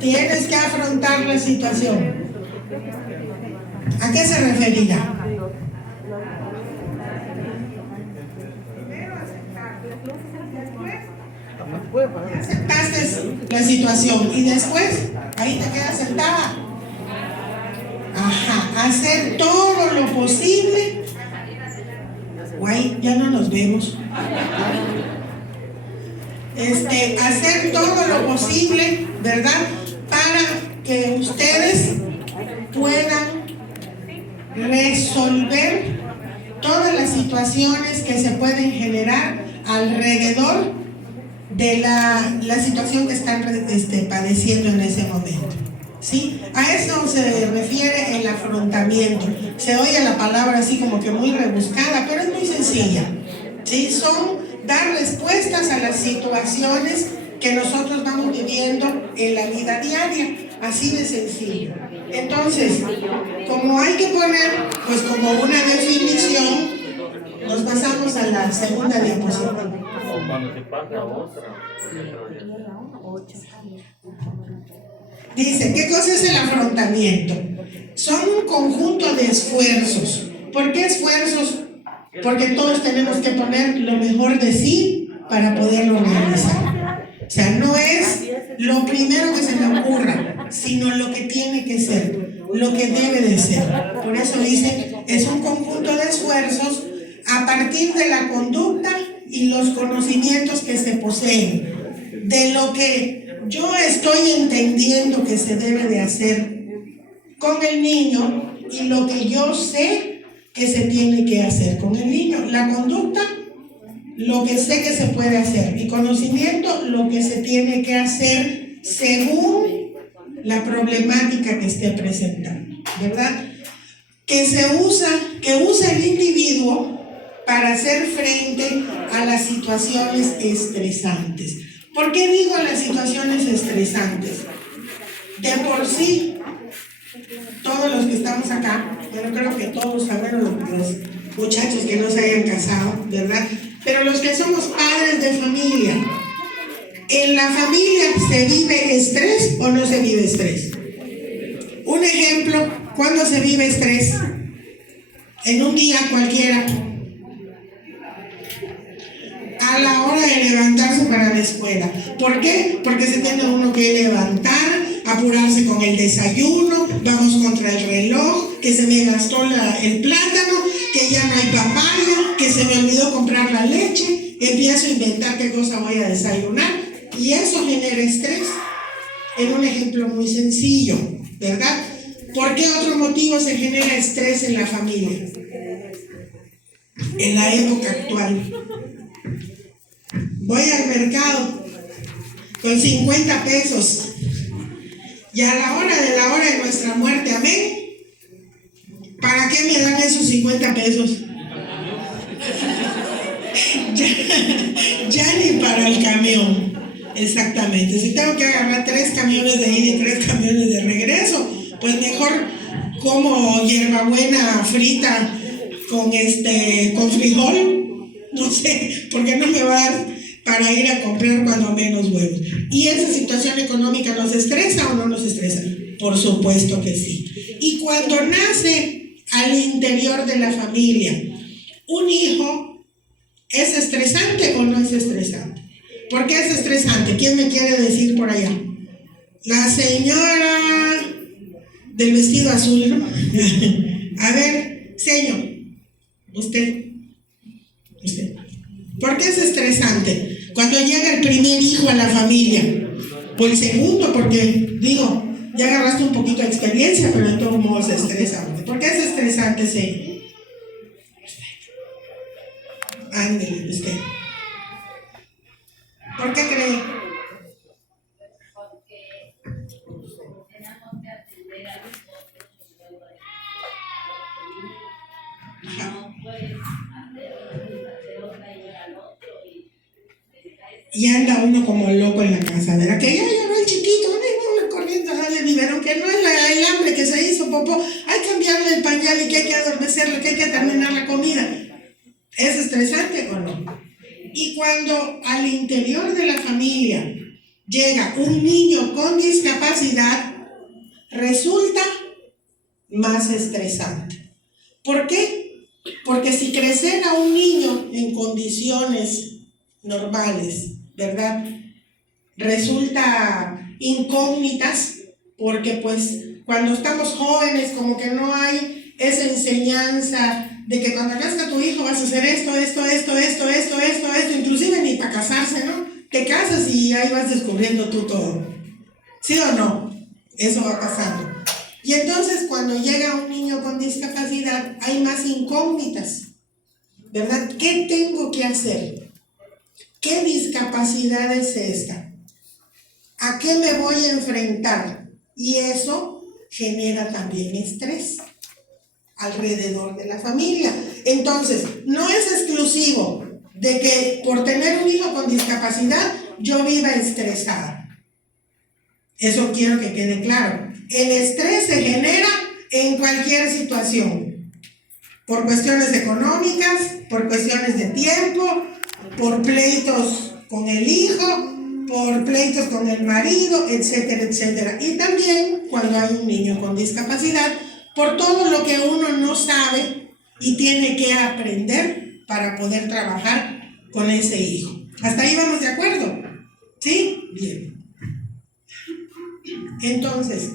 tienes que afrontar la situación. ¿A qué se referirá? Aceptaste la situación y después ahí te quedas sentada. Ajá, hacer todo lo posible. Guay, ya no nos vemos. Hacer todo lo posible, ¿verdad? Para que ustedes puedan resolver todas las situaciones que se pueden generar alrededor de la situación que están padeciendo en ese momento. ¿Sí? A eso se refiere el afrontamiento. Se oye la palabra así como que muy rebuscada, pero es muy sencilla. ¿Sí? Son dar respuestas a las situaciones que nosotros vamos viviendo en la vida diaria, así de sencillo. Entonces, como hay que poner, pues como una definición, nos pasamos a la segunda diapositiva. Dice, ¿qué cosa es el afrontamiento? Son un conjunto de esfuerzos. ¿Por qué esfuerzos? Porque todos tenemos que poner lo mejor de sí para poderlo realizar. O sea, no es lo primero que se me ocurra, sino lo que tiene que ser, lo que debe de ser. Por eso dice, es un conjunto de esfuerzos a partir de la conducta y los conocimientos que se poseen, de lo que yo estoy entendiendo que se debe de hacer con el niño y lo que yo sé que se tiene que hacer con el niño. La conducta, lo que sé que se puede hacer, y conocimiento, lo que se tiene que hacer según la problemática que esté presentando, ¿verdad? Que usa el individuo para hacer frente a las situaciones estresantes. ¿Por qué digo las situaciones estresantes? De por sí, todos los que estamos acá, bueno, creo que todos, bueno, los muchachos que no se hayan casado, ¿verdad? Pero los que somos padres de familia, ¿en la familia se vive estrés o no se vive estrés? Un ejemplo, ¿cuándo se vive estrés? En un día cualquiera. A la hora de levantarse para la escuela. ¿Por qué? Porque se tiene uno que levantar, apurarse con el desayuno, vamos contra el reloj, que se me gastó el plátano, que ya no hay papaya, que se me olvidó comprar la leche, empiezo a inventar qué cosa voy a desayunar y eso genera estrés. En un ejemplo muy sencillo, ¿verdad? ¿Por qué otro motivo se genera estrés en la familia? En la época actual. Voy al mercado con 50 pesos y a la hora de nuestra muerte, amén, ¿para qué me dan esos 50 pesos? ya ni para el camión, exactamente. Si tengo que agarrar 3 camiones de ida y 3 camiones de regreso, pues mejor como hierbabuena frita con frijol, no sé, porque no me va a dar para ir a comprar cuando menos huevos. ¿Y esa situación económica nos estresa o no nos estresa? Por supuesto que sí. Y cuando nace al interior de la familia un hijo, ¿es estresante o no es estresante? ¿Por qué es estresante? ¿Quién me quiere decir por allá? La señora del vestido azul, ¿no? A ver, señor, usted. ¿Por qué es estresante? Cuando llega el primer hijo a la familia, o el segundo, porque digo, ya agarraste un poquito de experiencia, pero de todos modos se estresa. ¿Por qué es estresante, señor? Ándele, usted. ¿Por qué cree? Y anda uno como loco en la casa, ¿verdad? Que ya lloró el chiquito, corriendo a darle biberón, que no es el hambre que se hizo popó, hay que cambiarle el pañal y que hay que adormecerlo, que hay que terminar la comida. ¿Es estresante o no? Y cuando al interior de la familia llega un niño con discapacidad, resulta más estresante. ¿Por qué? Porque si crecer a un niño en condiciones normales, ¿verdad?, resulta incógnitas, porque pues cuando estamos jóvenes como que no hay esa enseñanza de que cuando nazca tu hijo vas a hacer esto, inclusive ni para casarse, ¿no? Te casas y ahí vas descubriendo tú todo. ¿Sí o no? Eso va pasando. Y entonces cuando llega un niño con discapacidad hay más incógnitas, ¿verdad? ¿Qué tengo que hacer? ¿Qué discapacidad es esta? ¿A qué me voy a enfrentar? Y eso genera también estrés alrededor de la familia. Entonces, no es exclusivo de que por tener un hijo con discapacidad yo viva estresada. Eso quiero que quede claro. El estrés se genera en cualquier situación, por cuestiones económicas, por cuestiones de tiempo, por pleitos con el hijo, por pleitos con el marido, etcétera, etcétera. Y también cuando hay un niño con discapacidad, por todo lo que uno no sabe y tiene que aprender para poder trabajar con ese hijo. ¿Hasta ahí vamos de acuerdo? ¿Sí? Bien. Entonces,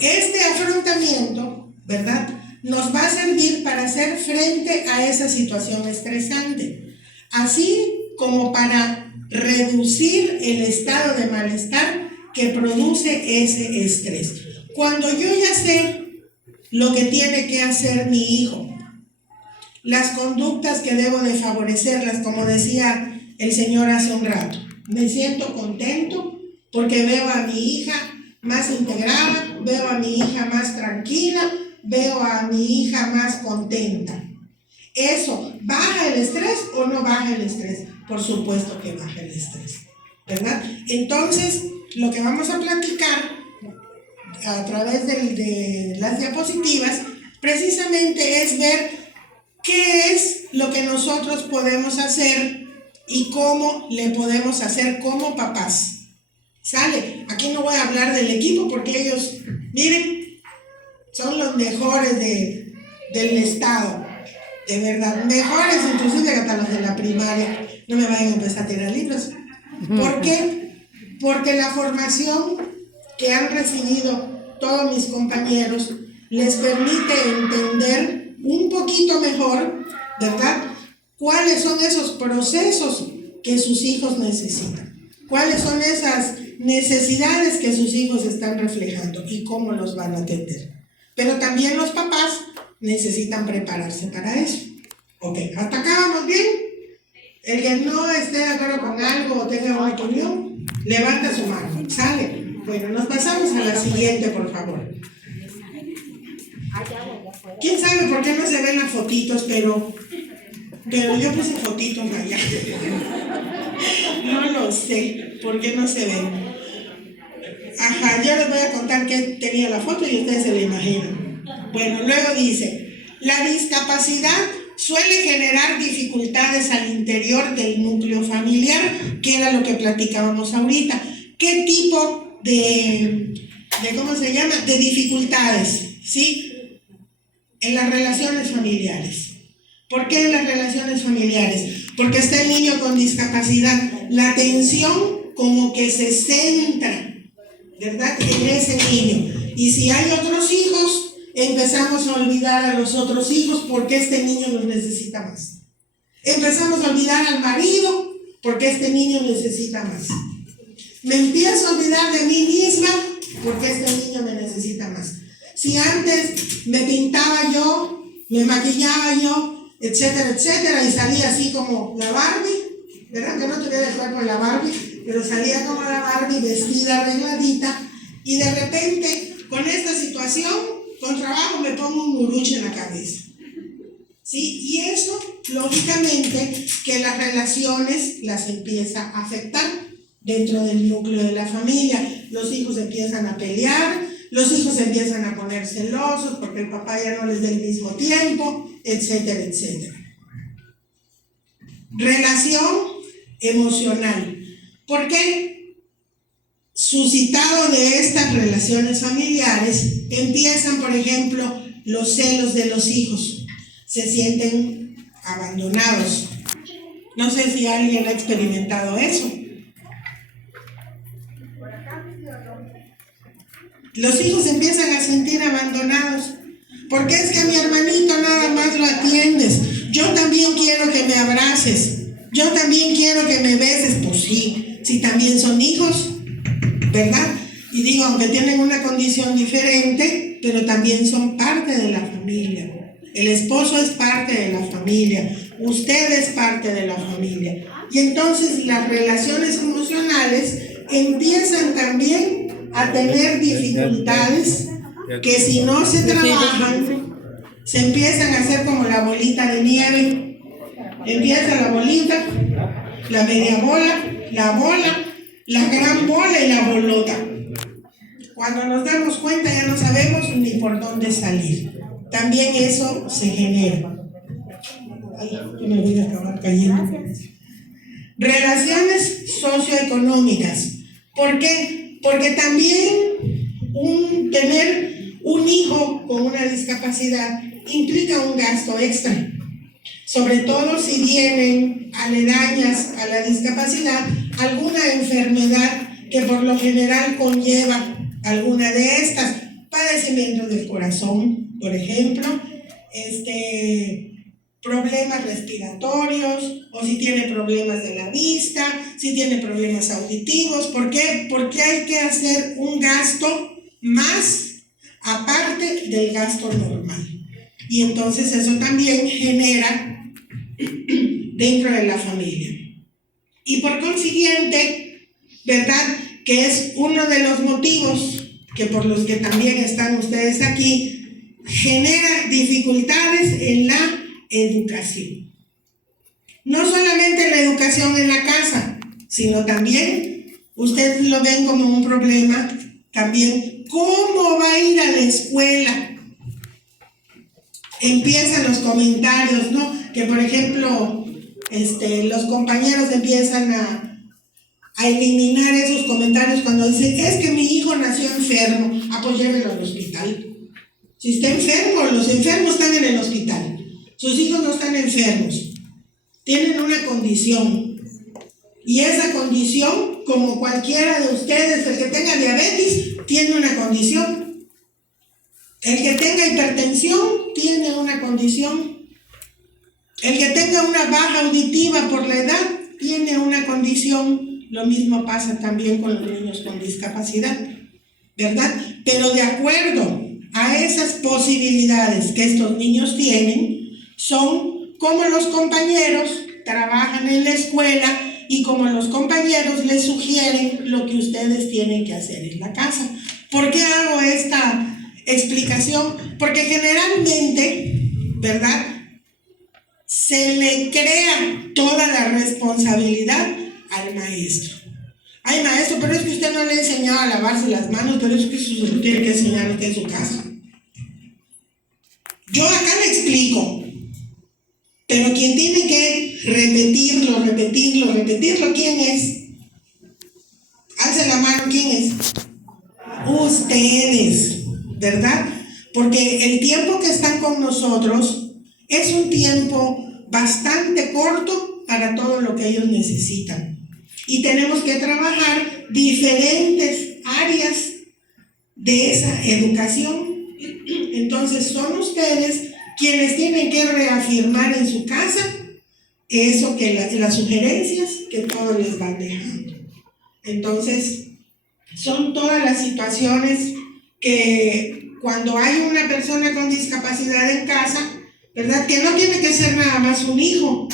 este afrontamiento, ¿verdad?, nos va a servir para hacer frente a esa situación estresante, así como para reducir el estado de malestar que produce ese estrés. Cuando yo ya sé lo que tiene que hacer mi hijo, las conductas que debo de favorecerlas, como decía el señor hace un rato, me siento contento porque veo a mi hija más integrada, veo a mi hija más tranquila, veo a mi hija más contenta. ¿Eso baja el estrés o no baja el estrés? Por supuesto que baja el estrés, ¿verdad? Entonces, lo que vamos a platicar a través de las diapositivas, precisamente es ver qué es lo que nosotros podemos hacer y cómo le podemos hacer como papás. ¿Sale? Aquí no voy a hablar del equipo porque ellos, miren, son los mejores del estado, de verdad, mejores inclusive hasta los de la primaria. No me vayan a empezar a tirar libros. ¿Por qué? Porque la formación que han recibido todos mis compañeros les permite entender un poquito mejor, ¿verdad?, cuáles son esos procesos que sus hijos necesitan, cuáles son esas necesidades que sus hijos están reflejando y cómo los van a atender. Pero también los papás necesitan prepararse para eso. Ok, ¿hasta acá vamos bien? El que no esté de acuerdo con algo o tenga una opinión, levanta su mano. ¿Sale? Bueno, nos pasamos a la siguiente, por favor. ¿Quién sabe por qué no se ven las fotitos? Pero yo puse fotitos allá. No lo sé por qué no se ven. Ajá, yo les voy a contar qué tenía la foto y ustedes se la imaginan. Bueno, luego dice, la discapacidad suele generar dificultades al interior del núcleo familiar, que era lo que platicábamos ahorita. ¿Qué tipo de dificultades? ¿Sí? En las relaciones familiares. ¿Por qué en las relaciones familiares? Porque está el niño con discapacidad. La atención como que se centra, ¿verdad?, en ese niño. Y si hay otros hijos, empezamos a olvidar a los otros hijos porque este niño los necesita más. Empezamos a olvidar al marido porque este niño necesita más. Me empiezo a olvidar de mí misma porque este niño me necesita más. Si antes me pintaba yo, me maquillaba yo, etcétera, etcétera, y salía así como la Barbie, ¿verdad? Que no tuviera el cuerpo de la Barbie, pero salía como la Barbie, vestida, arregladita, y de repente, con esta situación, con trabajo me pongo un muruche en la cabeza. ¿Sí? Y eso, lógicamente, que las relaciones las empieza a afectar dentro del núcleo de la familia. Los hijos empiezan a pelear, los hijos empiezan a poner celosos porque el papá ya no les da el mismo tiempo, etcétera, etcétera. Relación emocional. ¿Por qué? suscitado de estas relaciones familiares, empiezan, por ejemplo, los celos de los hijos. Se sienten abandonados. No sé si alguien ha experimentado eso. Los hijos empiezan a sentir abandonados. Porque es que a mi hermanito nada más lo atiendes. Yo también quiero que me abraces. Yo también quiero que me beses. Pues sí, si también son hijos, ¿verdad? Y digo, aunque tienen una condición diferente, pero también son parte de la familia. El esposo es parte de la familia. Usted es parte de la familia. Y entonces las relaciones emocionales empiezan también a tener dificultades que si no se trabajan, se empiezan a hacer como la bolita de nieve. Empieza la bolita, la media bola, la gran bola y la bolota. Cuando nos damos cuenta ya no sabemos ni por dónde salir. También eso se genera. Ay, yo me voy a acabar cayendo. Relaciones socioeconómicas. ¿Por qué? Porque también tener un hijo con una discapacidad implica un gasto extra. Sobre todo si vienen aledañas a la discapacidad alguna enfermedad que por lo general conlleva alguna de estas, padecimientos del corazón, por ejemplo, problemas respiratorios, o si tiene problemas de la vista, si tiene problemas auditivos. ¿Por qué? Porque hay que hacer un gasto más aparte del gasto normal. Y entonces eso también genera dentro de la familia. Y por consiguiente, ¿verdad? Que es uno de los motivos que por los que también están ustedes aquí, genera dificultades en la educación. No solamente la educación en la casa, sino también, ustedes lo ven como un problema, también cómo va a ir a la escuela. Empiezan los comentarios, ¿no? Que por ejemplo, los compañeros empiezan a eliminar esos comentarios cuando dicen, es que mi hijo nació enfermo, llévelo al hospital. Si está enfermo, los enfermos están en el hospital. Sus hijos no están enfermos, tienen una condición. Y esa condición, como cualquiera de ustedes, el que tenga diabetes, tiene una condición. El que tenga hipertensión, tiene una condición. El que tenga una baja auditiva por la edad, tiene una condición. Lo mismo pasa también con los niños con discapacidad, ¿verdad? Pero de acuerdo a esas posibilidades que estos niños tienen, son como los compañeros trabajan en la escuela y como los compañeros les sugieren lo que ustedes tienen que hacer en la casa. ¿Por qué hago esta explicación? Porque generalmente, ¿verdad?, se le crea toda la responsabilidad al maestro. Ay, maestro, pero es que usted no le ha enseñado a lavarse las manos, pero es que eso se lo tiene que enseñar usted en su casa. Yo acá le explico, pero quien tiene que repetirlo, ¿quién es? Alce la mano, ¿quién es? Ustedes, ¿verdad? Porque el tiempo que están con nosotros es un tiempo bastante corto para todo lo que ellos necesitan. Y tenemos que trabajar diferentes áreas de esa educación. Entonces son ustedes quienes tienen que reafirmar en su casa eso que las sugerencias que todos les van dejando. Entonces son todas las situaciones que cuando hay una persona con discapacidad en casa, ¿verdad?, que no tiene que ser nada más un hijo,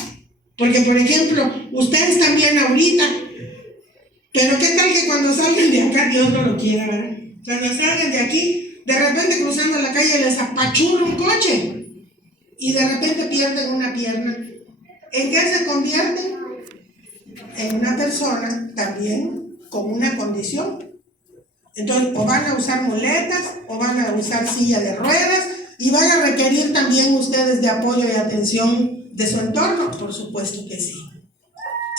porque por ejemplo ustedes también ahorita, pero qué tal que cuando salgan de acá, Dios no lo quiera, ¿verdad?, cuando salgan de aquí, de repente cruzando la calle les apachurra un coche y de repente pierden una pierna. ¿En qué se convierten? En una persona también con una condición. Entonces, o van a usar muletas, o van a usar silla de ruedas, y van a requerir también ustedes de apoyo y atención de su entorno. Por supuesto que sí.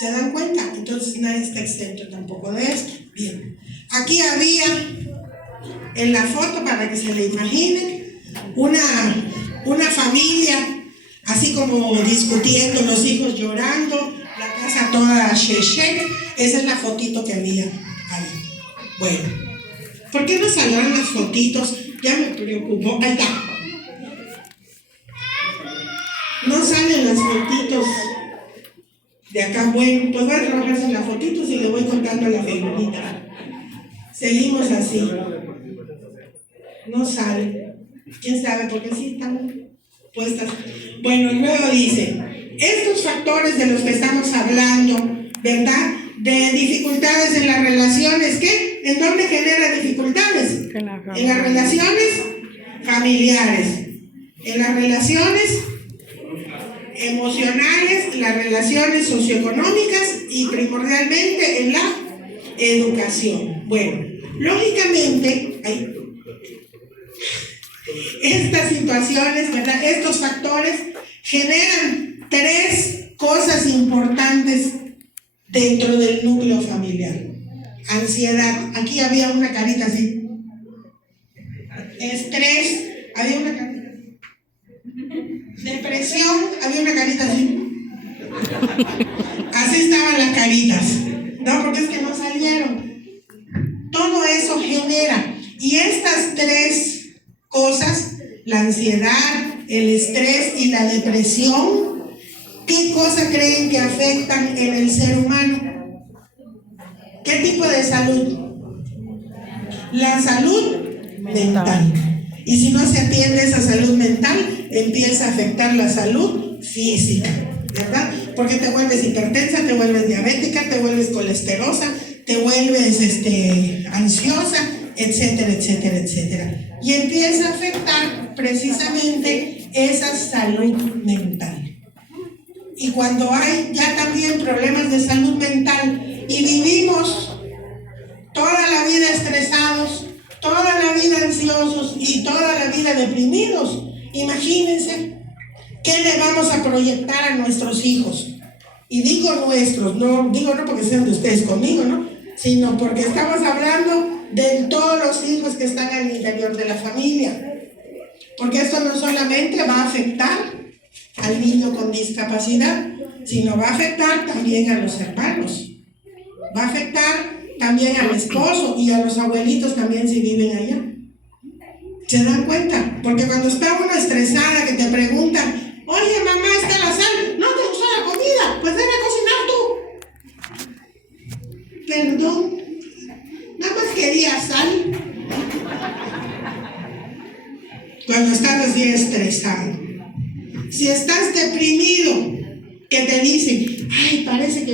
¿Se dan cuenta? Entonces nadie está exento tampoco de esto. Bien, aquí había en la foto, para que se le imaginen, una familia, así como discutiendo, los hijos llorando, la casa toda sheshek. Esa es la fotito que había ahí. Bueno, ¿por qué no saldrán las fotitos? Ya me preocupó. Ahí está. No salen las fotitos de acá. Bueno, pues voy a trabajar en las fotitos y le voy contando la figurita. Seguimos así. No sale. ¿Quién sabe? Porque sí están puestas. Bueno, luego dice, estos factores de los que estamos hablando, ¿verdad? De dificultades en las relaciones, ¿qué? ¿En dónde genera dificultades? En las relaciones familiares, en las relaciones emocionales, las relaciones socioeconómicas y primordialmente en la educación. Bueno, lógicamente, estas situaciones, ¿verdad? Estos factores generan tres cosas importantes dentro del núcleo familiar. Ansiedad, aquí había una carita así. Estrés, había una carita. Depresión, había una carita así. Así estaban las caritas. No, porque es que no salieron. Todo eso genera. Y estas tres cosas, la ansiedad, el estrés y la depresión, ¿qué cosa creen que afectan en el ser humano? ¿Qué tipo de salud? La salud mental. Y si no se atiende esa salud mental, empieza a afectar la salud física, ¿verdad? Porque te vuelves hipertensa, te vuelves diabética, te vuelves colesterosa, te vuelves ansiosa, etcétera, etcétera, etcétera. Y empieza a afectar precisamente esa salud mental. Y cuando hay ya también problemas de salud mental y vivimos toda la vida estresados, toda la vida ansiosos y toda la vida deprimidos, imagínense qué le vamos a proyectar a nuestros hijos. Y digo nuestros, no digo no porque sean de ustedes conmigo, ¿no? Sino porque estamos hablando de todos los hijos que están al interior de la familia. Porque esto no solamente va a afectar al niño con discapacidad, sino va a afectar también a los hermanos. Va a afectar también al esposo y a los abuelitos también si viven allá. ¿Se dan cuenta? Porque cuando está uno estresada, que te preguntan, oye mamá, ¿está la sal? No te gustó la comida, pues debe cocinar tú. Perdón, nada más quería sal. Cuando estás así estresado. Si estás deprimido, que te dicen, ay, parece que